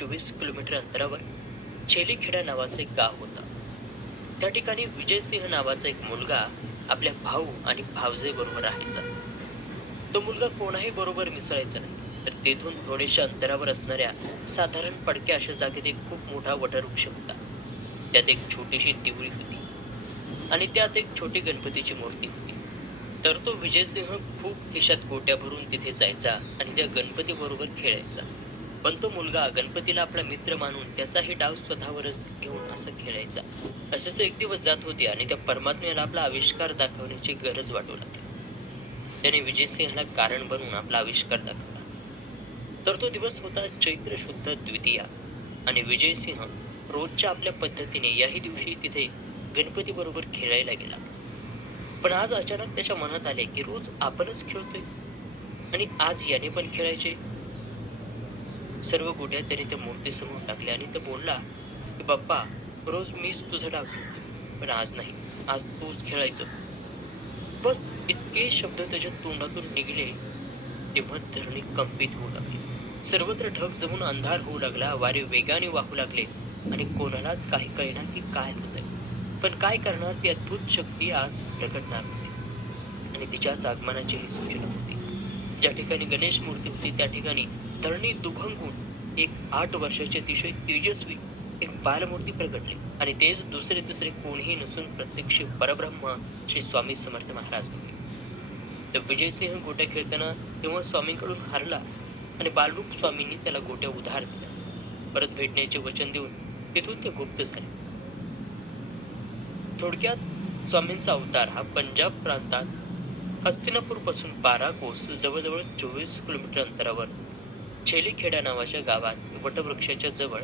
चोवीस किलोमीटर अंतरावर छेलीखेडा नावाचं एक गाव होतं. त्या ठिकाणी विजयसिंह नावाचा एक मुलगा आपल्या भाऊ आणि भावजे बरोबर राहायचा. तो मुलगा कोणाही बरोबर मिसळायचा नाही. तर तेथून थोडेशा अंतरावर असणाऱ्या साधारण पडक्या अशा जागेत एक खूप मोठा वटवृक्ष होता. त्यात एक छोटीशी तिवळी होती आणि त्यात एक छोटी गणपतीची मूर्ती होती. तर तो विजयसिंह खूप खिशात गोट्या भरून तिथे जायचा आणि त्या गणपती बरोबर खेळायचा. पण तो मुलगा गणपतीला आपला मित्र मानून त्याचाही डाव स्वतःवरच घेऊन असं खेळायचा. असेच एक दिवस जात होते आणि त्या परमात्म्याला आपला आविष्कार दाखवण्याची गरज वाटू लागली. त्याने विजयसिंहाला कारण बनवून आपला आविष्कार दाखवला. तर तो दिवस होता चैत्र शुद्ध द्वितीया. आणि विजयसिंह रोजच्या आपल्या पद्धतीने याही दिवशी तिथे गणपती बरोबर खेळायला गेला. पण आज अचानक त्याच्या मनात आले की रोज आपणच खेळतोय. आणि आज याने पण खेळायचे. सर्व गोट्या त्याने त्या मूर्तीसमोर टाकल्या आणि तो बोलला की बाप्पा रोज मीच तुझं डाव पण आज नाही. आज तूच खेळायचं. बस इतके शब्द त्याच्या तोंडातून निघले तेव्हा धरणी कंपित होऊ लागली. सर्वत्र ढग जमून अंधार होऊ लागला वारे वेगाने वाहू लागले आणि कोणालाच काही कळेना की काय होतंय. पण काय करणार ती अद्भुत शक्ती आज प्रकटणार होती. आणि तिच्याच आगमनाचीही सूचना होती ज्या ठिकाणी गणेश मूर्ती होती त्या ठिकाणी धरणी दुभंगून एक आठ वर्षाची अतिशय तेजस्वी एक बालमूर्ती प्रगटली आणि तेच दुसरे तिसरे कोणीही नसून प्रत्यक्ष परब्रह्म श्री स्वामी समर्थ महाराज होते. तर विजयसिंह गोट्या खेळताना तेव्हा स्वामींकडून हारला आणि बालरूप स्वामींनी त्याला गोट्या उधार दिल्या. परत भेटण्याचे वचन देऊन तिथून ते गुप्त झाले. थोडक्यात स्वामींचा अवतार हा पंजाब प्रांतात हस्तिनापूरपासून बारा कोस जवळजवळ चोवीस किलोमीटर अंतरावर. छेलीखेडा नावाच्या गावात वटवृक्षाच्या जवळ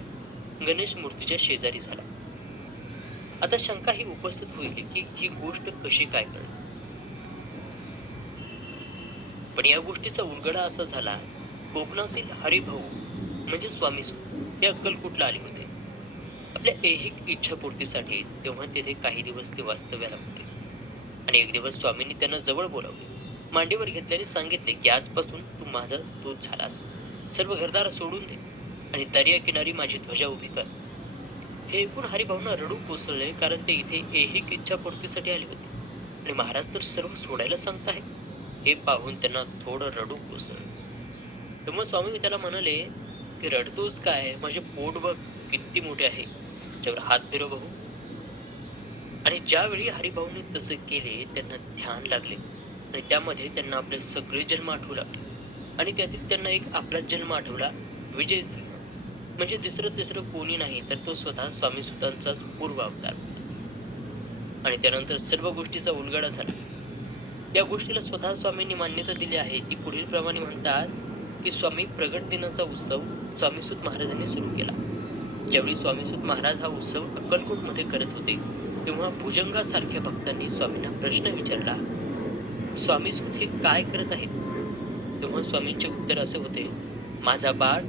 गणेश मूर्तीच्या शेजारी झाला. आता शंका ही उपस्थित होईल की ही गोष्ट कशी काय कळली? पण या गोष्टीचा उलगडा असा झाला कोकणातील हरिभाऊ म्हणजे स्वामी सुत हे अक्कलकोटला आले होते. आपल्या ऐहिक इच्छापूर्तीसाठी तेव्हा तेथे काही दिवस ते वास्तव्याला होते. आणि एक दिवस स्वामींनी त्यांना जवळ बोलावले. मांडीवर घेतल्याने सांगितले की आजपासून तू माझा दूध झालास. सर्व घरदार सोडून दे आणि दर्या किनारी माझी ध्वजा उभी कर. हे ऐकून हरिभाऊंना रडू कोसळले कारण ते इथे ऐहिक इच्छापूर्तीसाठी आले होते. आणि महाराज तर सर्व सोडायला सांगताय हे पाहून त्यांना थोडं रडू कोसळलं. तेव्हा स्वामी त्याला म्हणाले की रडतोस काय? माझे पोट बघ किती मोठे आहे. त्यावर हात फिरव बघू आणि ज्यावेळी हरिभाऊने तसे केले त्यांना ध्यान लागले. आणि त्यामध्ये त्यांना आपले सगळे जन्म आठवू लागले. आणि त्यातील त्यांना एक आपला जन्म आठवला विजय सिंह. म्हणजे तिसरं तिसरं कोणी नाही तर तो स्वतः स्वामी सुतांचाच पूर्व अवतार आणि त्यानंतर सर्व गोष्टीचा उलगडा झाला. या गोष्टीला स्वतः स्वामींनी मान्यता दिली आहे ती पुढील प्रमाणे म्हणतात की स्वामी प्रगट दिनाचा उत्सव स्वामीसुत महाराजांनी सुरू केला. ज्यावेळी स्वामीसुत महाराज हा उत्सव अक्कलकोटमध्ये करत होते तेव्हा भुजंगासारख्या भक्तांनी स्वामींना प्रश्न विचारला स्वामी हे काय करत आहेत? तेव्हा स्वामींचे उत्तर असे होते माझा बाळ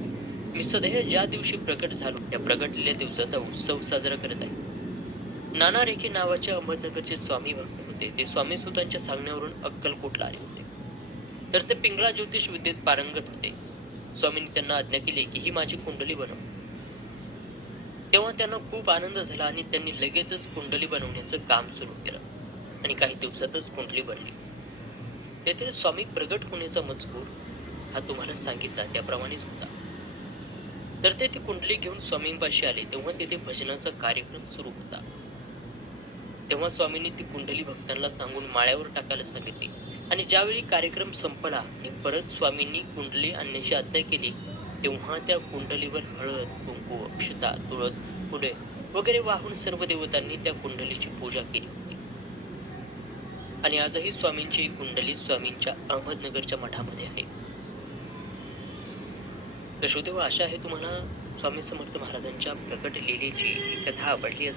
मी सदैव ज्या दिवशी प्रकट झालो त्या प्रगटलेल्या दिवसाचा उत्सव साजरा करत आहे. नाना रेखे नावाच्या अहमदनगरचे स्वामी भक्त होते. ते स्वामी सुतांच्या सांगण्यावरून अक्कलकोटला आले होते? तर ते पिंगळा ज्योतिष विद्येत पारंगत होते. स्वामींनी त्यांना आज्ञा केली की ही माझी कुंडली बनव. तेव्हा त्यांना खूप आनंद झाला आणि त्यांनी लगेचच कुंडली बनवण्याचं काम सुरू केलं. आणि काही दिवसातच कुंडली बनली. तेथे स्वामी प्रगट होण्याचा मजकूर हा तुम्हाला सांगितला त्याप्रमाणेच होता. तर ते ती कुंडली घेऊन स्वामींपाशी आले तेव्हा तेथे भजनाचा कार्यक्रम सुरू होता. तेव्हा स्वामींनी ती कुंडली भक्तांना सांगून माळ्यावर टाकायला सांगितली. आणि ज्यावेळी कार्यक्रम संपला आणि परत स्वामींनी कुंडली आणण्याची आज्ञा केली तेव्हा त्या कुंडलीवर हळद कुंकू अक्षता तुळस फुले वगैरे वाहून सर्व देवतांनी त्या कुंडलीची पूजा केली होती. आणि आजही स्वामींची कुंडली स्वामींच्या अहमदनगरच्या मठामध्ये आहे. तर श्रोतेव आशा आहे तुम्हाला स्वामी समर्थ महाराजांच्या प्रकट लिलेची ही कथा आवडली